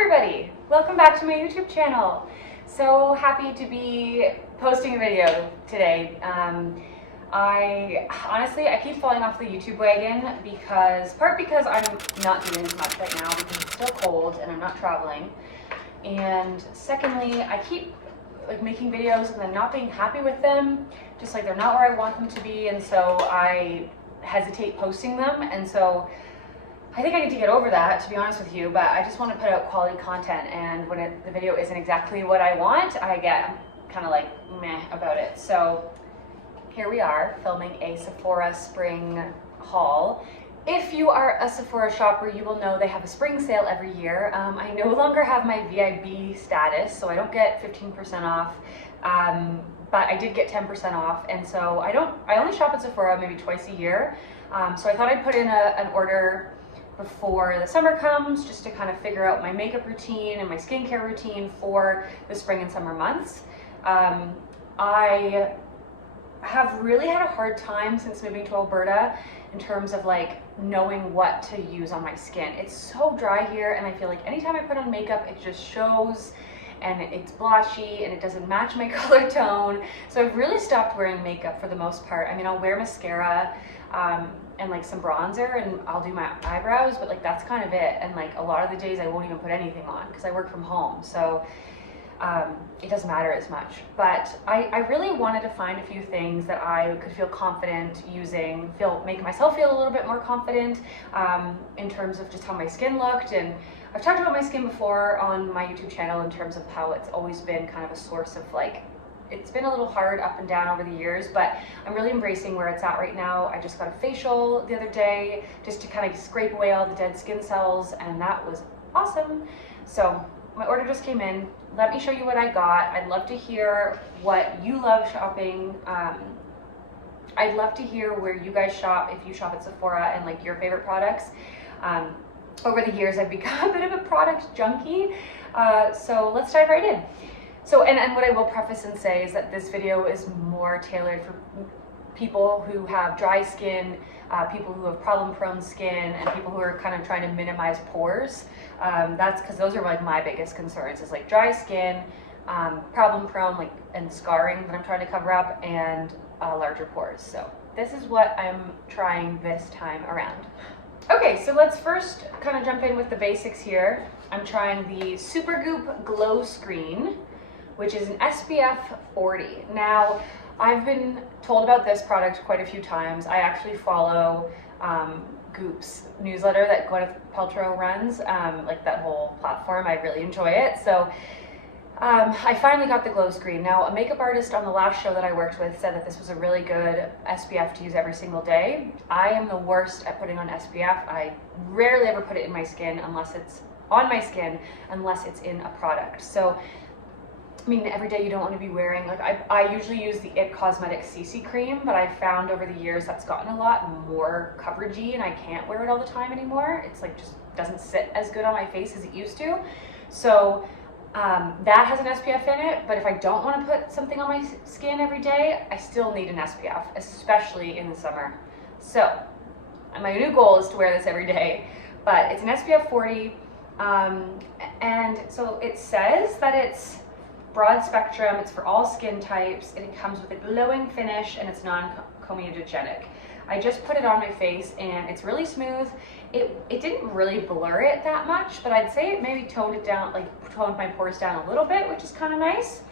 everybody! Welcome back to my YouTube channel. So happy to be posting a video today. I keep falling off the YouTube wagon because I'm not doing as much right now because it's still cold and I'm not traveling. And secondly, I keep making videos and then not being happy with them, just like they're not where I want them to be, and so I hesitate posting them. And so I think I need to get over that, to be honest with you, but I just want to put out quality content, and when the video isn't exactly what I want, I get kind of like meh about it. So here we are filming a Sephora Spring Haul. If you are a Sephora shopper, you will know they have a spring sale every year. I no longer have my VIB status, so I don't get 15% off, but I did get 10% off, and so I only shop at Sephora maybe twice a year. So I thought I'd put in an order before the summer comes, just to kind of figure out my makeup routine and my skincare routine for the spring and summer months. I have really had a hard time since moving to Alberta in terms of knowing what to use on my skin. It's so dry here, and I feel like anytime I put on makeup, it just shows, and it's blotchy and it doesn't match my color tone. So I've really stopped wearing makeup for the most part. I mean, I'll wear mascara and some bronzer, and I'll do my eyebrows, but that's kind of it. And a lot of the days I won't even put anything on because I work from home, so it doesn't matter as much. But I really wanted to find a few things that I could feel confident using, make myself feel a little bit more confident in terms of just how my skin looked. And I've talked about my skin before on my YouTube channel in terms of how it's always been kind of a source of it's been a little hard up and down over the years, but I'm really embracing where it's at right now. I just got a facial the other day just to kind of scrape away all the dead skin cells, and that was awesome. So my order just came in. Let me show you what I got. I'd love to hear what you love shopping. I'd love to hear where you guys shop, if you shop at Sephora, and your favorite products. Over the years, I've become a bit of a product junkie. So let's dive right in. So, and what I will preface and say is that this video is more tailored for people who have dry skin, people who have problem-prone skin, and people who are kind of trying to minimize pores. That's because those are my biggest concerns, is dry skin, problem-prone, and scarring that I'm trying to cover up, and larger pores. So this is what I'm trying this time around. Okay, so let's first kind of jump in with the basics here. I'm trying the Supergoop Glow Screen, which is an SPF 40. Now, I've been told about this product quite a few times. I actually follow Goop's newsletter that Gwyneth Paltrow runs, that whole platform. I really enjoy it. So I finally got the glow screen. Now, a makeup artist on the last show that I worked with said that this was a really good SPF to use every single day. I am the worst at putting on SPF. I rarely ever put it in my skin unless it's on my skin, unless it's in a product. So I mean, every day you don't want to be wearing, I usually use the IT Cosmetics CC cream, but I've found over the years that's gotten a lot more coveragey, and I can't wear it all the time anymore. It's just doesn't sit as good on my face as it used to. So that has an SPF in it, but if I don't want to put something on my skin every day, I still need an SPF, especially in the summer. So my new goal is to wear this every day, but it's an SPF 40, and so it says that it's broad spectrum, it's for all skin types, and it comes with a glowing finish, and it's non-comedogenic. I just put it on my face, and it's really smooth. It didn't really blur it that much, but I'd say it maybe toned it down, toned my pores down a little bit, which is kind of nice.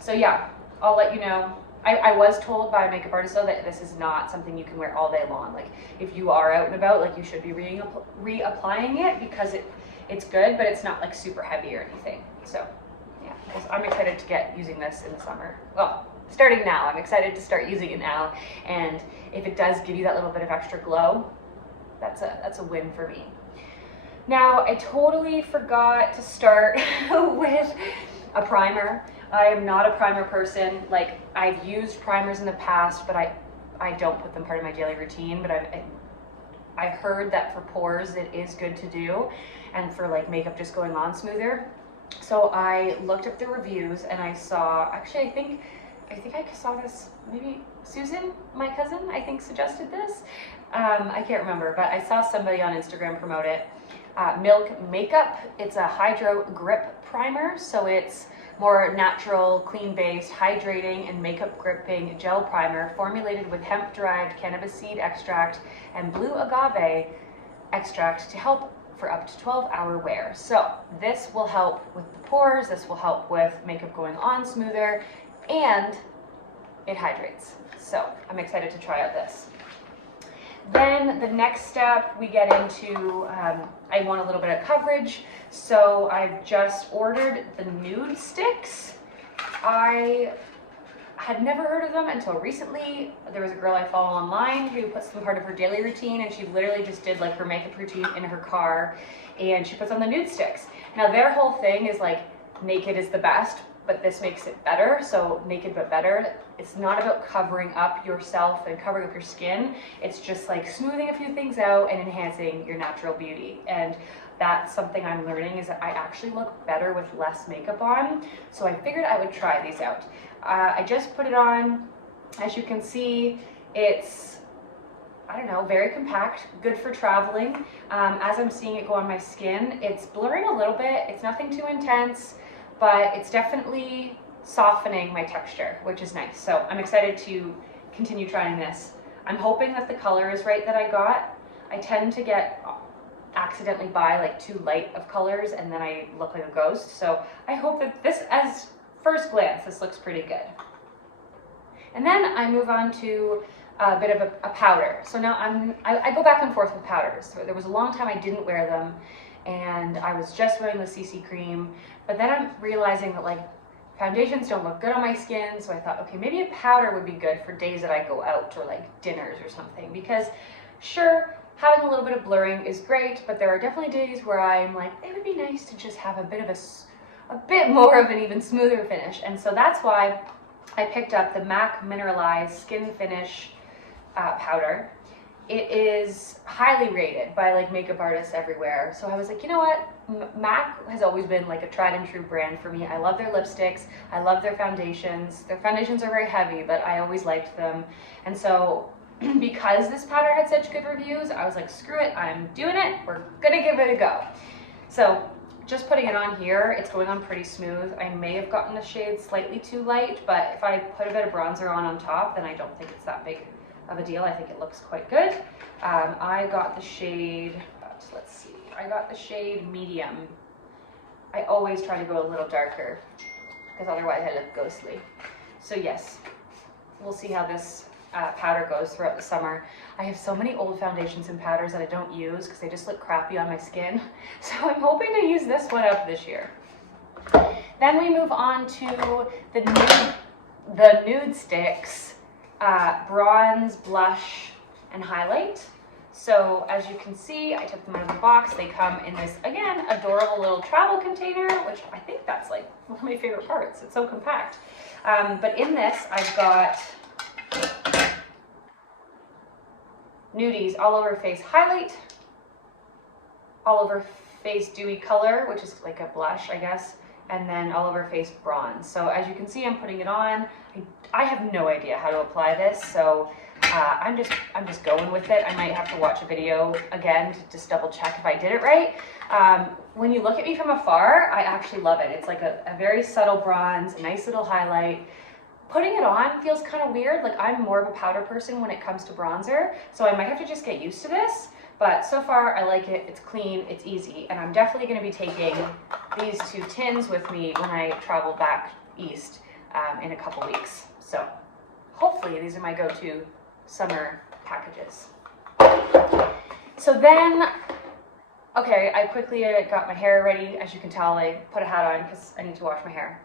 So yeah, I'll let you know. I was told by a makeup artist though that this is not something you can wear all day long. If you are out and about, you should be reapplying it because it's good, but it's not super heavy or anything. So yeah, I'm excited to get using this in the summer. Well, starting now, I'm excited to start using it now. And if it does give you that little bit of extra glow, that's a win for me. Now, I totally forgot to start with a primer. I am not a primer person. I've used primers in the past, but I don't put them part of my daily routine, but I heard that for pores it is good to do, and for makeup just going on smoother. So I looked up the reviews, and I saw, actually I think I saw this, maybe Susan, my cousin, I think suggested this. I can't remember, but I saw somebody on Instagram promote it. Milk Makeup. It's a Hydro Grip Primer, so it's more natural, clean-based, hydrating, and makeup-gripping gel primer formulated with hemp-derived cannabis seed extract and blue agave extract to help for up to 12-hour wear. So this will help with the pores, this will help with makeup going on smoother, and it hydrates. So I'm excited to try out this. Then the next step we get into, I want a little bit of coverage, so I've just ordered the NUDESTIX. I had never heard of them until recently. There was a girl I follow online who puts them part of her daily routine, and she literally just did like her makeup routine in her car, and she puts on the NUDESTIX. Now their whole thing is like naked is the best, but this makes it better, so naked but better. It's not about covering up yourself and covering up your skin. It's just like smoothing a few things out and enhancing your natural beauty. And that's something I'm learning, is that I actually look better with less makeup on. So I figured I would try these out. I just put it on. As you can see, it's, I don't know, very compact, good for traveling. As I'm seeing it go on my skin, it's blurring a little bit. It's nothing too intense, but it's definitely softening my texture, which is nice. So I'm excited to continue trying this. I'm hoping that the color is right that I got. I tend to accidentally buy like too light of colors and then I look like a ghost. So I hope that this, as first glance, this looks pretty good. And then I move on to a bit of a powder. So now I go back and forth with powders. So there was a long time I didn't wear them, and I was just wearing the CC cream, but then I'm realizing that like foundations don't look good on my skin, so I thought, okay, maybe a powder would be good for days that I go out or like dinners or something, because sure, having a little bit of blurring is great, but there are definitely days where I'm like, it would be nice to just have a bit more of an even smoother finish. And so that's why I picked up the MAC Mineralized Skin Finish powder. It is highly rated by like makeup artists everywhere. So I was like, you know what? MAC has always been like a tried and true brand for me. I love their lipsticks. I love their foundations. Their foundations are very heavy, but I always liked them. And so because this powder had such good reviews, I was like, screw it, I'm doing it. We're gonna give it a go. So just putting it on here, it's going on pretty smooth. I may have gotten the shade slightly too light, but if I put a bit of bronzer on top, then I don't think it's that big of a deal. I think it looks quite good. I got the shade, let's see, I got the shade medium. I always try to go a little darker because otherwise I look ghostly. So yes, we'll see how this powder goes throughout the summer. I have so many old foundations and powders that I don't use because they just look crappy on my skin. So I'm hoping to use this one up this year. Then we move on to the NUDESTIX bronze, blush, and highlight. So as you can see, I took them out of the box. They come in this, again, adorable little travel container, which I think that's like one of my favorite parts. It's so compact. But in this, I've got Nudies All Over Face Highlight, All Over Face Dewy Color, which is like a blush, I guess, and then All Over Face Bronze. So as you can see, I'm putting it on. I have no idea how to apply this, so I'm just going with it. I might have to watch a video again to just double check if I did it right. When you look at me from afar, I actually love it. It's like a very subtle bronze, a nice little highlight. Putting it on feels kind of weird. Like, I'm more of a powder person when it comes to bronzer, so I might have to just get used to this. But so far, I like it. It's clean, it's easy, and I'm definitely going to be taking these 2 tins with me when I travel back east in a couple weeks. So hopefully these are my go-to summer packages. So then, okay, I quickly got my hair ready. As you can tell, I put a hat on because I need to wash my hair.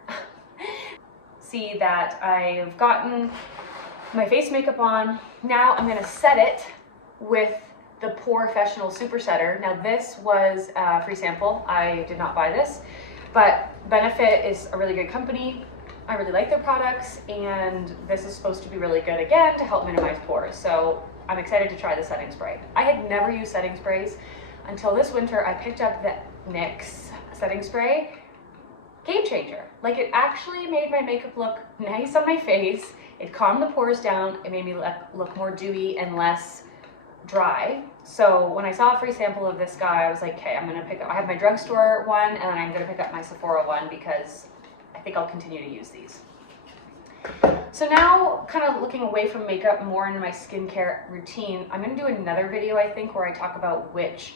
See that I've gotten my face makeup on. Now I'm gonna set it with the Pore Professional Super Setter. Now this was a free sample. I did not buy this, but Benefit is a really good company. I really like their products, and this is supposed to be really good again to help minimize pores. So I'm excited to try the setting spray. I had never used setting sprays until this winter. I picked up the NYX setting spray. Game changer. Like, it actually made my makeup look nice on my face. It calmed the pores down. It made me look more dewy and less dry. So when I saw a free sample of this guy, I was like, okay, I'm gonna pick up, I have my drugstore one, and then I'm gonna pick up my Sephora one because I think I'll continue to use these. So now, kind of looking away from makeup, more into my skincare routine, I'm gonna do another video, I think, where I talk about which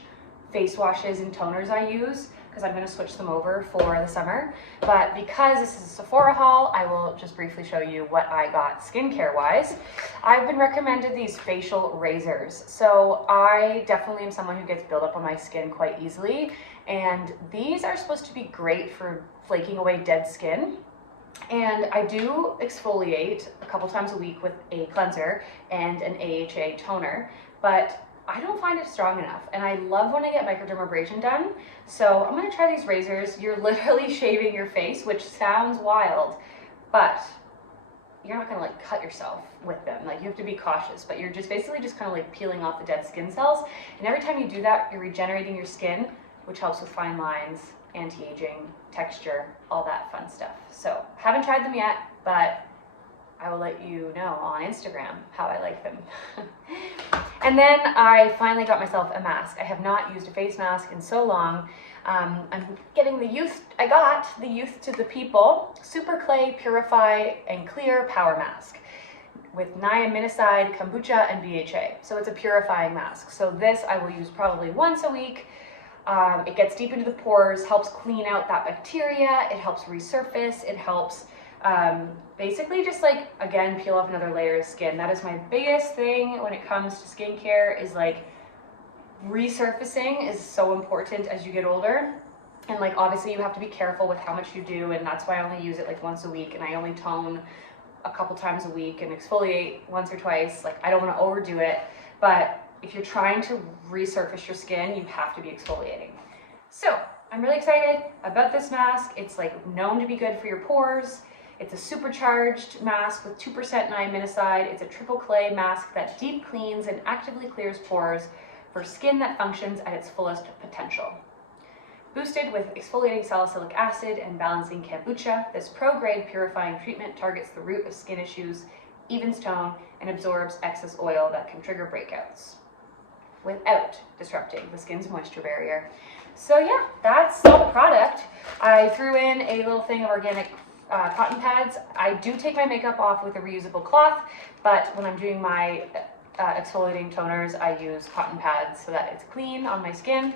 face washes and toners I use, because I'm gonna switch them over for the summer. But because this is a Sephora haul, I will just briefly show you what I got skincare wise. I've been recommended these facial razors. So I definitely am someone who gets buildup on my skin quite easily. And these are supposed to be great for flaking away dead skin. And I do exfoliate a couple times a week with a cleanser and an AHA toner, but I don't find it strong enough, and I love when I get microdermabrasion done. So I'm gonna try these razors. You're literally shaving your face, which sounds wild, but you're not gonna like cut yourself with them. Like, you have to be cautious, but you're just basically just kind of like peeling off the dead skin cells. And every time you do that, you're regenerating your skin, which helps with fine lines, anti-aging, texture, all that fun stuff. So haven't tried them yet, but I will let you know on Instagram how I like them. And then I finally got myself a mask. I have not used a face mask in so long. I'm getting the youth, I got the youth to the people, Superclay, Purify, and Clear Power Mask with niaminoside, kombucha, and BHA. So it's a purifying mask. So this I will use probably once a week. It gets deep into the pores, helps clean out that bacteria, it helps resurface, it helps basically just like, again, peel off another layer of skin. That is my biggest thing when it comes to skincare, is like resurfacing is so important as you get older. And like, obviously you have to be careful with how much you do, and that's why I only use it like once a week, and I only tone a couple times a week and exfoliate once or twice. Like, I don't want to overdo it, but if you're trying to resurface your skin, you have to be exfoliating. So I'm really excited about this mask. It's like known to be good for your pores. It's a supercharged mask with 2% niaminoside. It's a triple clay mask that deep cleans and actively clears pores for skin that functions at its fullest potential. Boosted with exfoliating salicylic acid and balancing kombucha, this pro-grade purifying treatment targets the root of skin issues, evens tone, and absorbs excess oil that can trigger breakouts without disrupting the skin's moisture barrier. So yeah, that's all the product. I threw in a little thing of organic cotton pads. I do take my makeup off with a reusable cloth, but when I'm doing my exfoliating toners, I use cotton pads so that it's clean on my skin.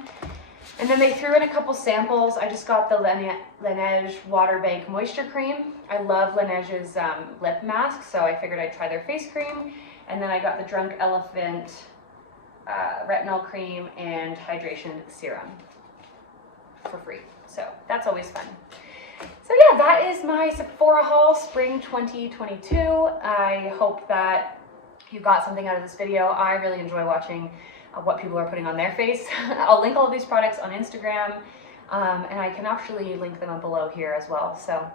And then they threw in a couple samples. I just got the Laneige Water Bank Moisture Cream. I love Laneige's lip mask, so I figured I'd try their face cream. And then I got the Drunk Elephant retinol cream and hydration serum for free. So that's always fun. So yeah, that is my Sephora haul spring 2022. I hope that you got something out of this video. I really enjoy watching what people are putting on their face. I'll link all of these products on Instagram, and I can actually link them up below here as well. So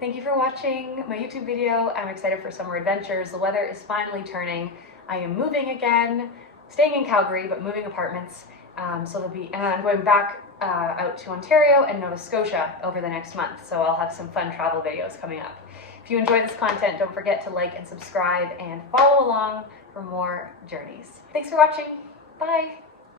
thank you for watching my YouTube video. I'm excited for summer adventures. The weather is finally turning. I am moving again, staying in Calgary, but moving apartments. So and I'm going back out to Ontario and Nova Scotia over the next month. So I'll have some fun travel videos coming up. If you enjoyed this content, don't forget to like and subscribe and follow along for more journeys. Thanks for watching. Bye.